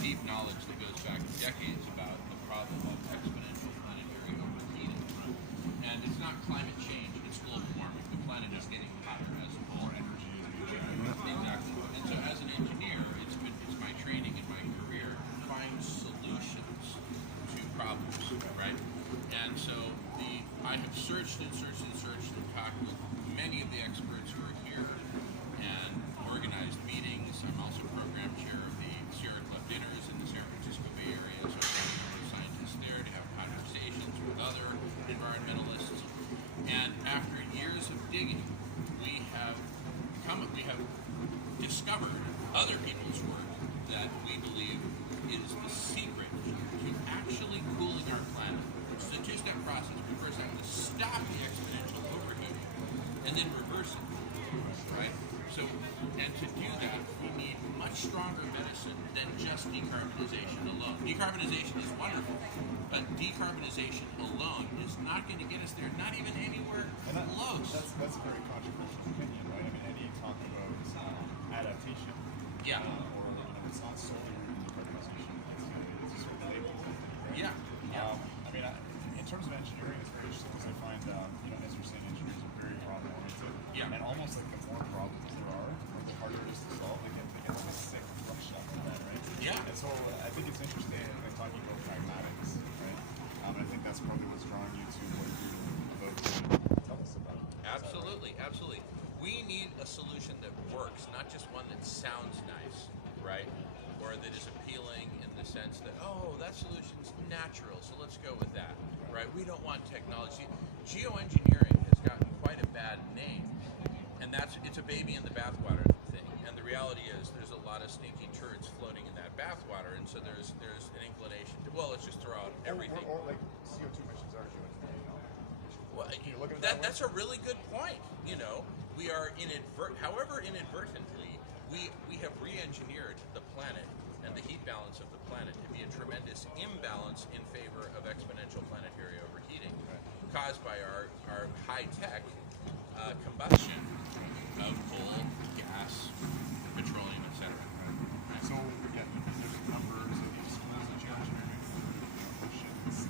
deep knowledge that goes back decades about the problem of exponential planetary overheating. And it's not climate change, it's global warming. The planet is getting hotter as a whole. More energy is being generated. Exactly. And so as an engineer, it's my training and my career to find solutions to problems, right? And so I have searched and talked with many of the experts who are here and organized meetings. I'm also program chair of the Sierra Club dinners in the San Francisco Bay Area, so I'm with scientists there to have conversations with other environmentalists. And after years of digging, we have discovered other people's work that we believe is the secret to actually cooling our planet. It's a two-step process. We first have to stop the exponential overheating and then reverse it, right? So, and to do that, we need much stronger medicine than just decarbonization alone. Decarbonization is wonderful, but decarbonization alone is not going to get us there, not even anywhere close. That's a very controversial opinion, right? I mean, any talk about adaptation, Yeah. or it's not solely decarbonization. It's sort of labeled. Yeah. I mean, in terms of engineering, it's very interesting because I find, as you're saying, engineers are very problem-oriented. Yeah. And almost like the more problems there are, the harder it is to solve. They get this sick rush up on that, right? Yeah. And so I think it's interesting, like, talking about pragmatics, right? And I think that's probably what's drawing you to what you're about to tell us about. Absolutely, absolutely. We need a solution that works, not just one that sounds nice, right? Or that is appealing in the sense that, oh, that solution's natural, so let's go with that, right? We don't want technology. Geoengineering has gotten quite a bad name, and it's a baby in the bathwater thing. And the reality is there's a lot of sneaky turds floating in that bathwater, and so there's an inclination to, well, let's just throw out everything. Or like CO2 emissions are geoengineering. Well, Can you look at it that's a really good point. We are however inadvertently, we have re-engineered the planet and the heat balance of the planet to be a tremendous imbalance in favor of exponential planetary overheating, caused by our high-tech combustion of coal, gas, petroleum, etc. Right. So again, there's numbers of these schools of geoengineering, oceans.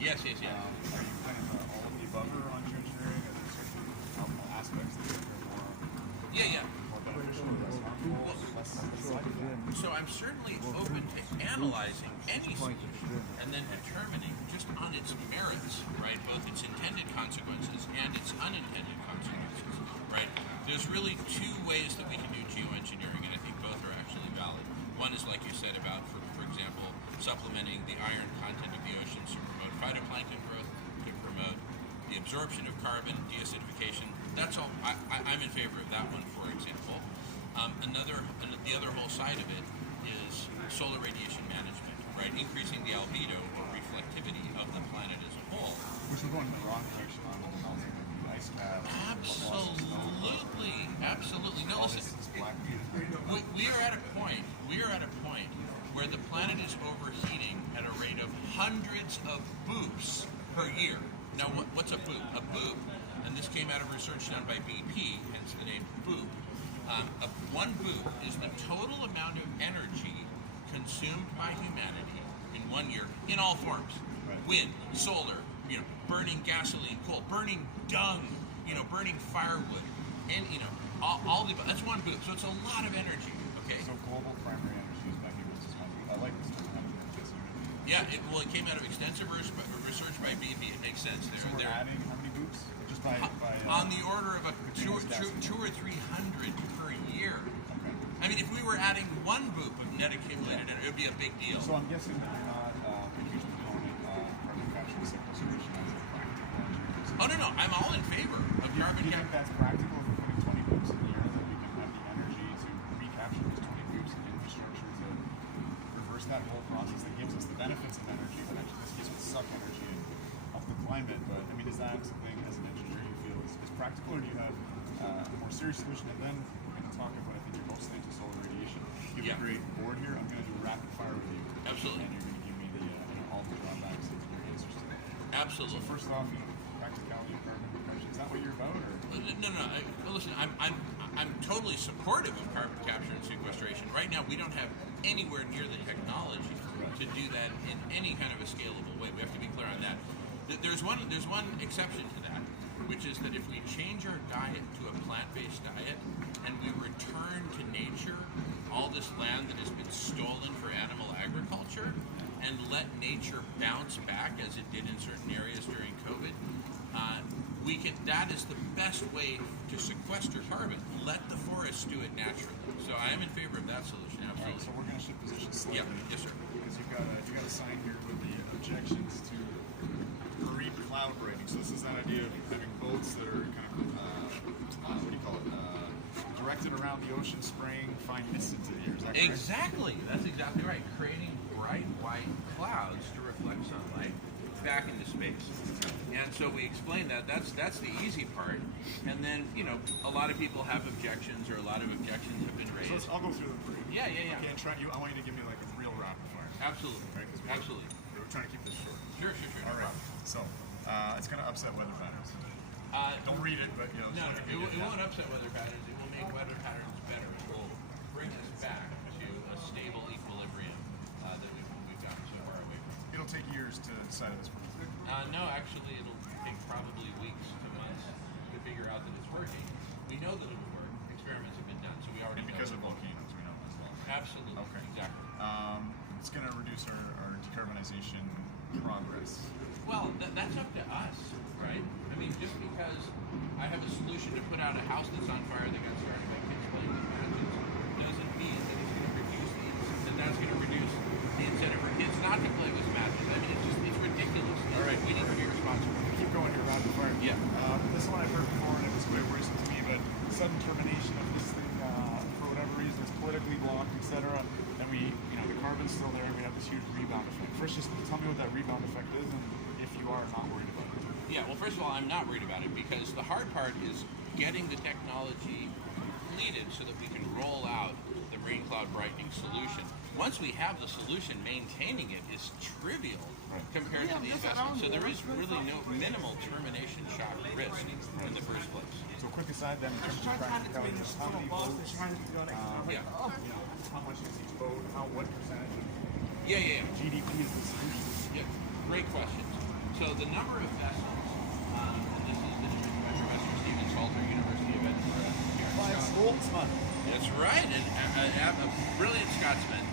Yes. Are you kind of all of the above or on geoengineering? Are there certain aspects that are more beneficial, less harmful, less likely? So I'm certainly open to analyzing any solution and then determining just on its merits, right, both its intended consequences and its unintended consequences, right? There's really two ways that we can do geoengineering, and I think both are actually valid. One is, like you said, about, for example, supplementing the iron content of the oceans to promote phytoplankton growth, to promote the absorption of carbon, deacidification. That's all. I'm in favor of that one, for example. The other whole side of it is solar radiation management, right? Increasing the albedo or reflectivity of the planet as a whole. Which we're going in the wrong direction on the melting of the ice caps. Absolutely. No, listen. We are at a point where the planet is overheating at a rate of hundreds of boops per year. Now, what's a boop? A boop, and this came out of research done by BP, hence the name boop. One boop is the total amount of energy consumed by humanity in 1 year in all forms: wind, solar, burning gasoline, coal, burning dung, burning firewood, and all the above. That's one boop. So it's a lot of energy. Okay. So global primary energy is megawatts is one boop. I like this term. Yeah. It came out of extensive research by BP. It makes sense there. So we're adding how many boops? Just by on the order of two or 300 per year. Okay. I mean, if we were adding one boop of net accumulated energy, it would be a big deal. So I'm guessing you're not a huge proponent of carbon capture and sequestration as a practical engineer. Oh, no. I'm all in favor of carbon capture. Do you think that's practical if we're putting 20 boops in the air, that we can have the energy to recapture those 20 boops in infrastructure to reverse that whole process that gives us the benefits of energy, but actually this case would suck energy off the climate? But I mean, is that something as an engineer you feel is practical, or do you have a more serious solution? And then we're going to talk about, I think you're mostly into solar radiation. You have a great board here. I'm going to do rapid fire with you. Absolutely. And you're going to give me all the drawbacks of your answers to that. Absolutely. So first off, practicality of carbon capture. Is that what you're about, or? No. Listen, I'm totally supportive of carbon capture and sequestration. Right now, we don't have anywhere near the technology to do that in any kind of a scalable way. We have to be clear on that. There's one exception to that, which is that if we change our diet to a plant-based diet and we return to nature all this land that has been stolen for animal agriculture and let nature bounce back as it did in certain areas during COVID, that is the best way to sequester carbon. Let the forests do it naturally. So I am in favor of that solution, absolutely. Right, so we're going to shift positions slightly. Yeah, yes, sir. Because you've got a sign here with the objections to marine cloud breaking. So this is that idea of having boats that are kind of, what do you call it, directed around the ocean, spraying fine mist into the air. Is that correct? Exactly. That's exactly right. Creating bright white clouds to reflect sunlight back into space. And so we explained that. That's the easy part. And then, a lot of people have objections, or a lot of objections have been raised. So I'll go through them for you. Yeah. Okay, I want you to give me like a real rapid fire. Absolutely. Right? Absolutely. We're trying to keep this short. Sure. All right. So it's going to upset weather patterns. Don't read it, but No, it won't upset weather patterns. It will make weather patterns better. It will bring us back to a stable equilibrium that we've gotten so far away from. it'll take years to decide if this works. No, actually, it'll take probably weeks to months to figure out that it's working. We know that it will work. Experiments have been done, so we already And because know. of volcanoes, we know as well. Absolutely. Okay. Exactly. It's going to reduce our decarbonization progress. Well, that's up to us, right? I mean, just because I have a solution to put out a house that's on fire that got started by kids playing with matches doesn't mean that it's going to reduce that's going to reduce the incentive for kids not to play with matches. I mean, it's ridiculous. All right. We need to be responsible. Keep going here, rapid fire. Yeah. This one I've heard before, and it was quite worrisome to me, but sudden termination of this thing for whatever reason is politically blocked, etc. And the carbon's still there, and we have this huge rebound effect. First, just tell me what that rebound effect is, and if you are not worried about it. Yeah, well, first of all, I'm not worried about it because the hard part is getting the technology completed so that we can roll out the marine cloud brightening solution. Once we have the solution, maintaining it is trivial compared to the investment. So there is really minimal termination shock risk in the first place. So quick aside then, in terms of practicality, how many boats, Yeah. how much is each boat, what percentage of Yeah. GDP is the solution? Yeah, great questions. So the number of vessels, and this is the District Professor Stephen Salter, University of Edinburgh. That's right, and a brilliant Scotsman.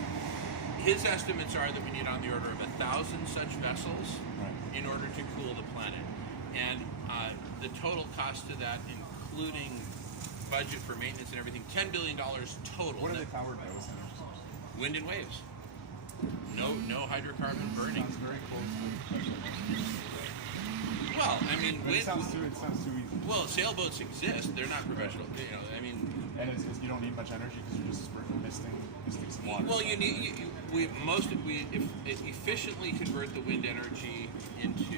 His estimates are that we need on the order of 1,000 such vessels in order to cool the planet. And the total cost to that, including budget for maintenance and everything, $10 billion total. What are they powered by? What's the energy source? Wind and waves. No hydrocarbon burning. Sounds very close to Well, I mean, it sounds too easy. well, sailboats exist. They're not professional. I mean. And you don't need much energy because you're just misting some water. Well, we efficiently convert the wind energy into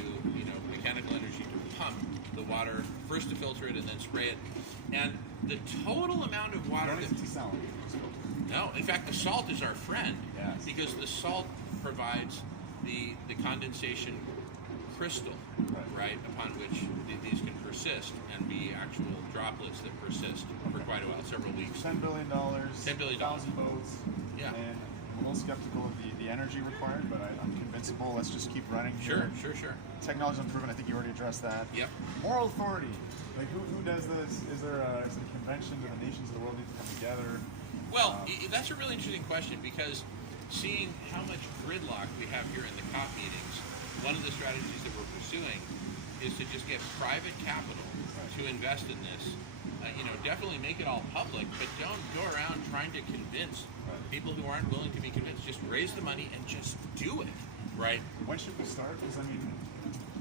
mechanical energy to pump the water, first to filter it and then spray it, and the total amount of water. You don't need to desal. No, in fact, the salt is our friend because the salt provides the condensation crystal, right, upon which these can persist and be actual droplets that persist for quite a while, several weeks. $10 billion, 10 billion. 1,000 boats. Yeah. And I'm a little skeptical of the energy required, but I'm convincible. Let's just keep running Sure. here. Technology's improving. I think you already addressed that. Yep. Moral authority. Like who does this? Is there a convention that the nations of the world need to come together? Well, that's a really interesting question because seeing how much gridlock we have here in the COP meetings, one of the strategies that we're pursuing is to just get private capital to invest in this. Definitely make it all public, but don't go around trying to convince people who aren't willing to be convinced. Just raise the money and just do it, right? When should we start? Because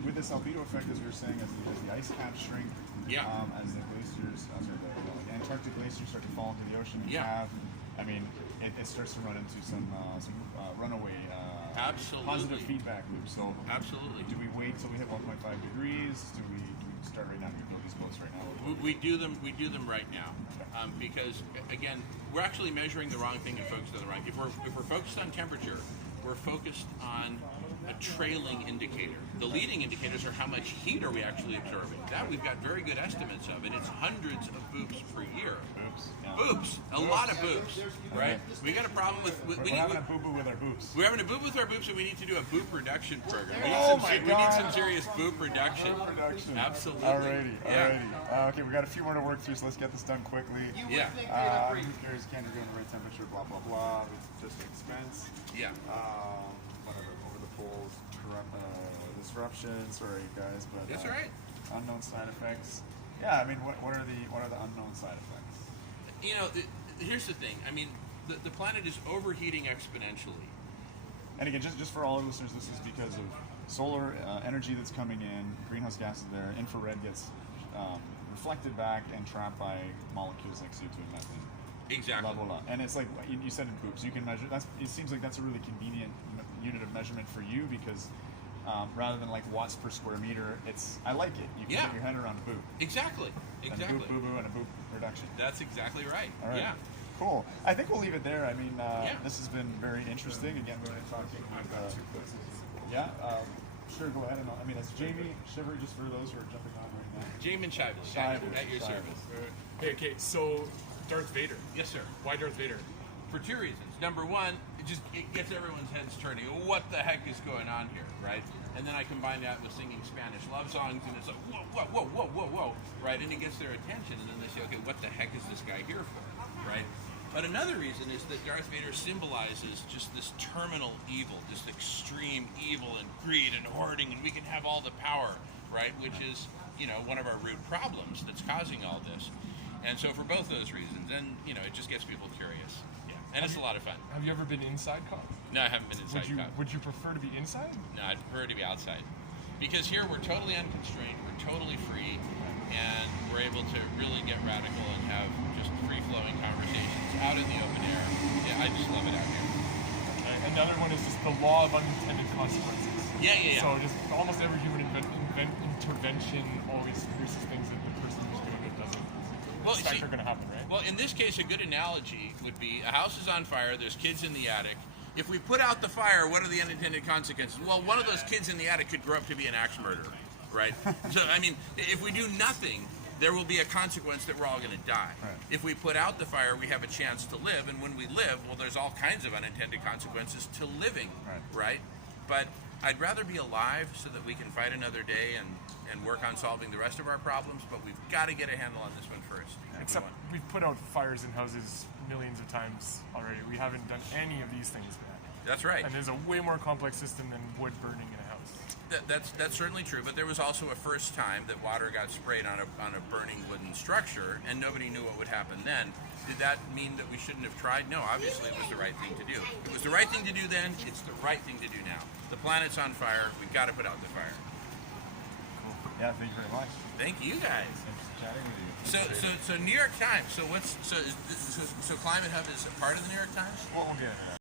with this albedo effect, as we were saying, as the ice caps shrink, as the glaciers, the Antarctic glaciers start to fall into the ocean, it starts to run into some runaway positive feedback loop. So absolutely, do we wait till we hit 1.5 degrees? Do we start right now? Do we build these boats right now? We do them right now, because again, we're actually measuring the wrong thing and focused on the right. If we're focused on temperature, we're focused on a trailing indicator. The leading indicators are how much heat are we actually absorbing. That we've got very good estimates of, and it's hundreds of boops per year. Boops. Yeah. Boops. A lot of boops, right? We got a problem with... We're having a boo-boo with our boops. We're having a boop with our boops, and we need to do a boop reduction program. We Oh need some serious boop reduction. Absolutely. Alrighty. Okay, we got a few more to work through, so let's get this done quickly. Yeah. Who cares? Can't go in the right temperature, blah, blah, blah. It's just expense. Yeah. Whatever, over the poles, disruption, sorry guys, but That's all right. unknown side effects. Yeah, I mean, what are the unknown side effects? You know, here's the thing. I mean, the planet is overheating exponentially. And again, just for all our listeners, this is because of solar energy that's coming in, greenhouse gases there, infrared gets reflected back and trapped by molecules like CO2 and methane. Exactly. Blah, blah, blah. And it's like you said in boops, you can measure. It seems like that's a really convenient unit of measurement for you because rather than like watts per square meter, I like it. You can get your head around a boop. Exactly. And a boop, boo-boo, and a boop reduction. That's exactly right. All right. Yeah. Cool. I think we'll leave it there. I mean, this has been very interesting. Again, we're talking with. Sure, go ahead. I mean, it's Jamie Shively, just for those who are jumping on right now. Jamen Shively, at your service. Okay, so Darth Vader. Yes, sir. Why Darth Vader? For two reasons. Number one, it gets everyone's heads turning. What the heck is going on here, right? And then I combine that with singing Spanish love songs, and it's like, whoa, right? And it gets their attention, and then they say, okay, what the heck is this guy here for, right? But another reason is that Darth Vader symbolizes just this terminal evil, this extreme evil and greed and hoarding, and we can have all the power, right? Which is, one of our root problems that's causing all this. And so for both those reasons, and, it just gets people curious. Yeah, and it's a lot of fun. Have you ever been inside Cop? No, I haven't been inside Cop. Would you prefer to be inside? No, I'd prefer to be outside. Because here we're totally unconstrained, we're totally free, and we're able to really get radical and have just free-flowing conversations out in the open air. Yeah, I just love it out here. Okay. Another one is just the law of unintended consequences. Yeah. So just almost every human intervention always produces things that the person who's doing it doesn't expect are going to happen, right? Well, in this case, a good analogy would be a house is on fire, there's kids in the attic. If we put out the fire, what are the unintended consequences? Well, one of those kids in the attic could grow up to be an axe murderer, right? So, I mean, if we do nothing, there will be a consequence that we're all going to die. Right. If we put out the fire, we have a chance to live, and when we live, well, there's all kinds of unintended consequences to living, right? But I'd rather be alive so that we can fight another day and work on solving the rest of our problems, but we've got to get a handle on this one first. Except we've put out fires in houses millions of times already. We haven't done any of these things yet. That's right. And there's a way more complex system than wood burning in a house. That's certainly true, but there was also a first time that water got sprayed on a burning wooden structure, and nobody knew what would happen then. Did that mean that we shouldn't have tried? No, obviously it was the right thing to do. It was the right thing to do then, it's the right thing to do now. The planet's on fire, we've got to put out the fire. Cool. Yeah, thank you very much. Thank you guys. Thanks for chatting with you. So New York Times. So Climate Hub is a part of the New York Times? Well, we'll get into that.